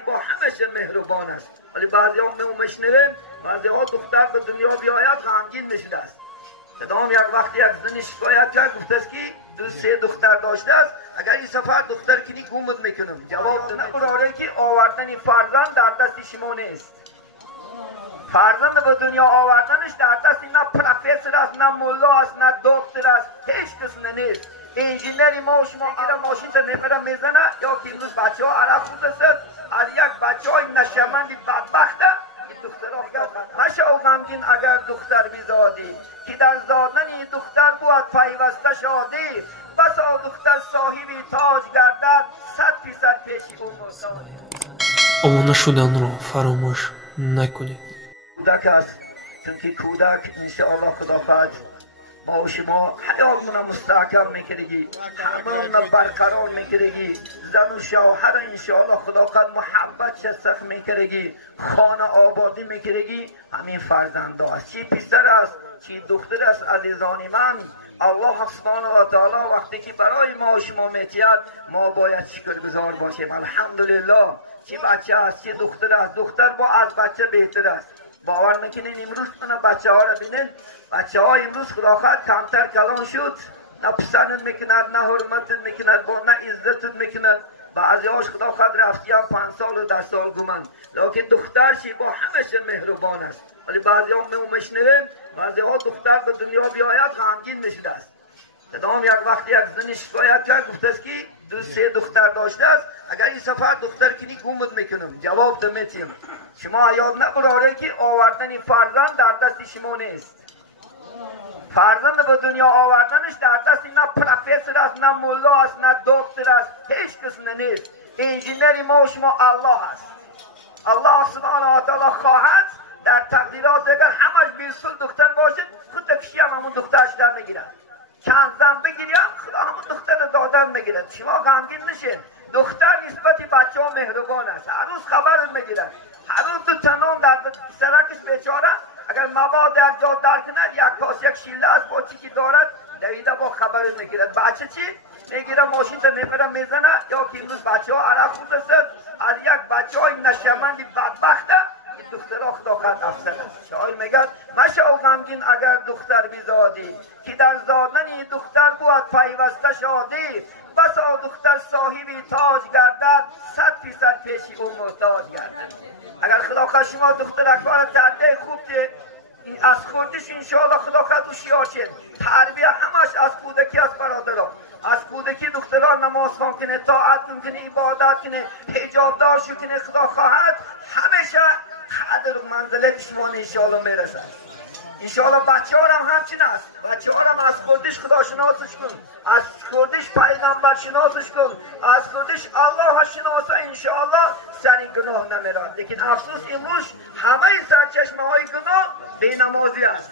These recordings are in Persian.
با همه مهربان است، ولی بعضی ها میشنوه بعضی ها دختر به دنیا بیاید غمگین میشده است. صدام یک وقتی یک زن شکایت کرد، گفت است که دو سه دختر داشته است، اگر این سفر دختر کنی گمت میکنم. جواب دادن برای که آوردن فرزند در دست شما نیست. فرزند به دنیا آوردنش در دست نه پروفسور است، نه مولا است، نه دکتر است، هیچ کس نیست. انجینری ما و شما میره ماشین تا نمیره میزنه، یا که امروز بچه ها عرب بود است از یک بچه های نشمندی بدبخته این دختر ها مشه او غمگین اگر دختر بیزادی که در زادن این دختر بود پیوسته شادی، بسا دختر صاحبی تاج گردد 100% پیشی او محتاجی. آمانه شدن را فراموش نکنید. کودک است، چون که کودک انشاءالله خدا خواهد ما و شما حیاتمون مستحکم میکنگی، هممون برقرار میکنگی، زن و شوهر انشاءالله خدا خواهد محبت شسخ میکنگی، خانه آبادی میکنگی. همین فرزند است، چی پسر است چی دختر است عزیزان من. الله سبحانه و تعالی وقتی که برای ما و شما میتید ما باید شکرگزار باشیم. الحمدلله چی بچه است چی دختر است، دختر با از بچه بهتر است. باور میکنین امروز من بچه ها را بینین، بچه ها امروز خدا خواهد کمتر کلان شد، نه پسند میکند نه حرمتت میکند نه عزتت میکند. بعضی هاش خدا خواهد رفتی هم 5 سال و 10 سال گمن، لیکن دخترشی با همه مهربان است. ولی بعضی ها میشنوه بعضی ها دختر به دنیا بیاید غمگین میشده است. صدام یک وقتی یک زن شکایت کرد، گفت است که دو سه دختر داشته است، اگر این سفر دختر کنی گمت میکنم. جواب دادم شما یاد نبراره که آوردن فرزند در دست شما نیست. فرزند به دنیا آوردنش در دست نه پروفسور است، نه مولا است، نه دکتر است، هیچ کس نیست. انجینری ما و شما الله است. الله سبحانه و تعالی خواهد در تقدیرات اگر همش 20 دختر باشد، خود کشی همون دخترش در میگیرد. چند زن بگیریم خدا همون دختر دادن میگیرد. شما غمگین نشین، دختر نسبت بچه ها مهربان است. هر روز خبر میگیرد، هر روز تو تنام در سرکش بیچاره اگر مواد یک جا در کند یک کاس یک شیله است با چی که دارد دویده با خبر میگیرد. بچه چی میگیره ماشین تا نمیره میزنه، یا که امروز بچه ها عرب بود است از یک بچه های نشمندی بدبخته این دخترها خدا خواهد افسر است. شاعر میگد مشه او غمگین اگر دختر بیزادی که در زادن این دختر بود پیوسته شادی، بسا دختر صاحبی تاج گردد 100% پیشی او محتاج گردد. اگر خدا خواهد شما دختر اکبر تربیه خوب ده از خوردش انشاءالله خدا خواهد هوشیار شد. تربیه همش از کودکی است برادران. از کودکی دختران نماز خوان کنه، طاعت کنه، عبادت کنه، حجاب دار شو کنه، خدا خواهد همیشه قدر و منزلت شما انشاءالله میرسد. انشاءالله بچه ها هم همچین است. بچه ها هم از خودش خدا شناسش کن، از خودش پیغمبر شناسش کن، از خودش الله شناسه، انشاءالله سری گناه نمیرد. لیکن افسوس امروز همه سرچشمه های گناه بی نمازی است.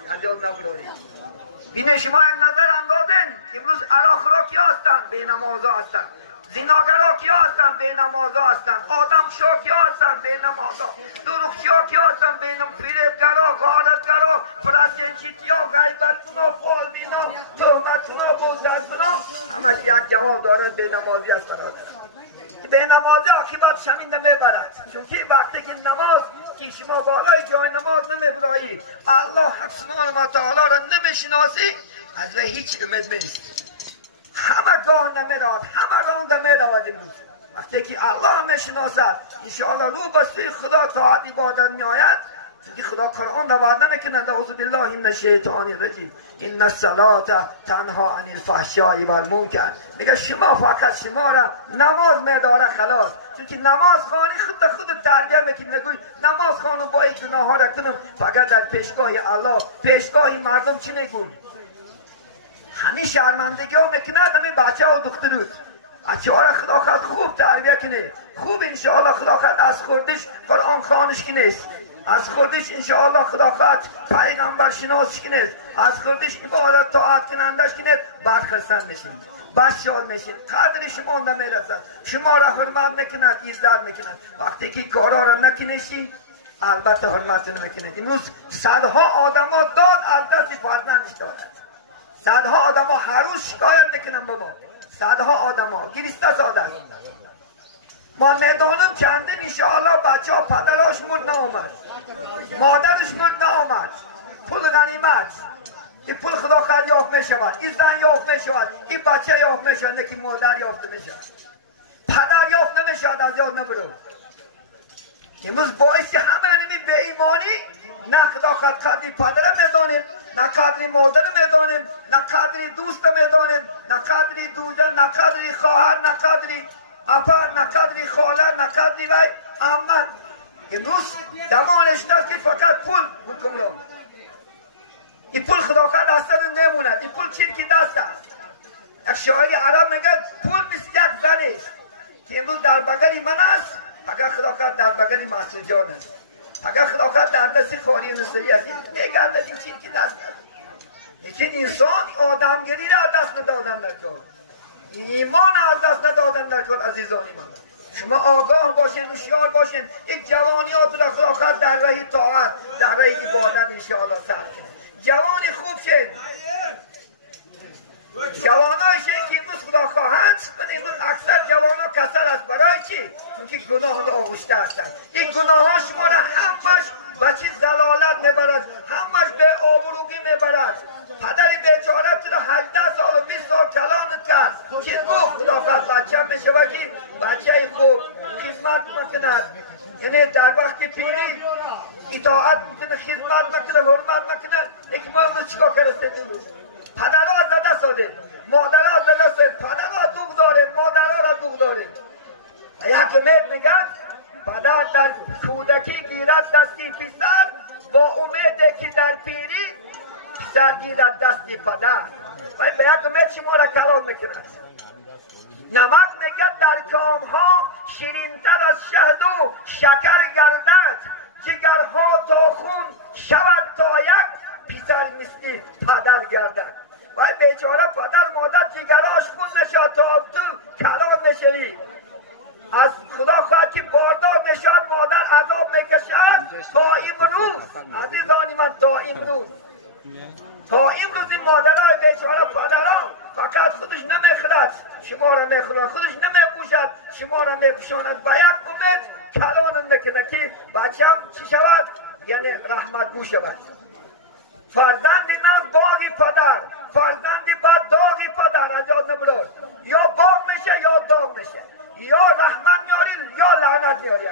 بینه شما یک نظر اندازین امروز الاخرا کی هستند؟ بی نمازا هستند. زناگرها کی هستند؟ بی نمازا هستند. آدم شا کی هستند؟ بی نمازا. دروغچیا کی هستند؟ بی نمازا. فریبگرها، غارتگرها، پرستنشیتیا، غیبتگنا، فالبینا، تهمتگنا، بزدلگنا، همش یک جواب دارد بی نمازی است برادران. بی نمازی عاقبت شمینده میبرد. چون که وقتی که نماز که شما بالای جای نماز نمیبرایی، الله سبحانه و تعالی را نمیشناسی، از وی هیچ امید نیست. همه گاه نمیراد، همه راه نمیرود. وقتی که الله میشناسد انشاءالله رو به سوی خدا طاعت عبادت میآید. که خدا قرآن را وعده میکند اعوذ بالله من الشیطان الرجیم ان الصلاة تنها عن الفحشاء والمنکر. میگه شما فقط شما را نماز میداره خلاص. چون که نماز خوانی خود تربیه میکنی، نگوی نماز خوانم با این گناه ها را کنم فقط در پیشگاه الله پیشگاه مردم چی میگون؟ همین شرمندگی ها میکند همین بچه ها و دخترود. بچه ها را خدا خواهد خوب تربیه کنه، خوب انشاءالله خدا خواهد از خوردش قرآن خوانش کنه، از خودش انشاءالله خدا خواهد پیغمبر شناس کنید، از خودش عبادت طاعت کنندش کنید، برخستن میشین، بس شاد میشین، قدر شما نمیرسد، شما را حرمت میکند، عزت میکند. وقتی که کارا را نکنیشی البته حرمت نمیکند. امروز صدها آدم ها داد از دست فرزندش دادند، صدها آدم ها هر روز شکایت میکنن به ما، صدها آدم ها گریسته زاده است. ما میدانم چندین انشاءالله شود. این بچه یافت میشد که مادر یافت میشد، پدر یافت نمیشد. از یاد نبرو. امروز باعث همه انمی به ایمانی نه خدا قدری پدر میدانیم، نه قدری مادر میدانیم، نه قدری دوست میدانیم، نه قدری دوزن، نه قدری خواهر، نه قدری اپر، نه قدری خاله، نه قدری وی عمه. امروز دمانش دست که فقط پول حکمران. این پول خداوند دست نموند. این پول چیزی که دست است. یک شاعر عرب میگه پول مثل یک زن است که امروز در بغل من است، اگر خداوند در بغل مسعود جان است، اگر خداوند در دست خالی نصری است. نگرد این چیزی که دست است. لیکن انسان آدمگری را از دست ندادن نکن، ایمان از دست ندادن نکن. عزیزان من، شما آگاه باشین، هوشیار باشین. این جوانیات را خداوند در راه طاعت، در راه عبادت انشاءالله سر کنه. جوان خوب شد، جوانای شد که امروز خدا خواهند. امروز اکثر جوانا کسل است. برای چی؟ چون که گناه را آغشته هستند. این گناه ها شما را همش به چیز ضلالت میبرد، همش به آبروگی میبرد. پدر بیچاره تو را 18 سال و 20 سال کلانت کرد. چیز گفت خداوند بچه میشه وقتی بچه خوب خدمت میکند، یعنی در وقت پیری اطاعت میکنه، خدمت میکنه، حرمت میکنه. یک ما چیکار کرده؟ پدرها زده ساده، مادرها زده ساده. پدرها دوغ داره، مادرها را دوغ داره. یک امید میگن پدر در کودکی گیرد دستی پسر، با امید که در پیری پسر گیرد دستی پدر. و به یک امید شما را کلام میکنه. نمک میگه در کام ها شیرینتر از شهد و شکر گردد، جگرها تا خون شود تا یک پسر مثل پدر گردد. و بیچاره پدر مادر جگراش خون نشد تا تو کلام نشدی. از خدا خواهد که باردار نشد مادر عذاب میکشد تا امروز. عزیزانی من، تا امروز این مادرهای بیچاره پدرها فقط خودش نمیخورد، شما را میخورد، خودش نمیپوشد، شما را میپوشاند. به یک امید کلام نکنه که بچم چی شود، یعنی رحمت گو شود. فرزند نز باغی پدر، فرزند بد داغی پدر. از یاد نبرد، یا باغ میشه یا داغ میشه، یا رحمت میاری یا لعنت میاری.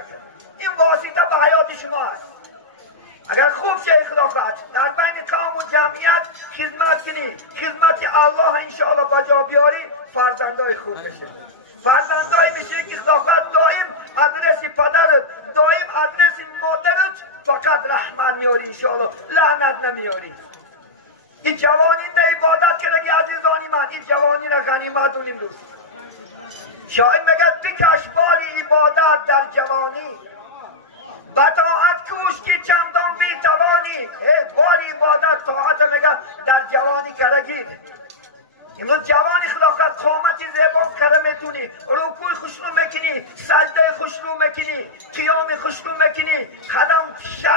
این واسطه به حیات شما است. اگر خوب شه خدا خواهد در بین قوم و جمعیت خدمت کنی، خدمت الله انشاءالله بجا بیاری، فرزندای خوب بشه. فرزندای میشه که خدا خواهد دائم آدرس پدرت، دائم آدرس مادرت فقط رحمت میاری انشاءالله، لعنت نمیاری. این جوانی در عبادت کرگی عزیزانی من، این جوانی را غنیمت دونیم دوست. شاید میگه بکش بال عبادت در جوانی، بطاعت کوش که چندان بی توانی. بال عبادت طاعت میگه در جوانی کرگی. امروز جوانی خدا خواهد قامت زیبا کرده میتونی، رکوع خوشرو میکنی، سجده خوشرو میکنی، قیام خوشرو میکنی، قدم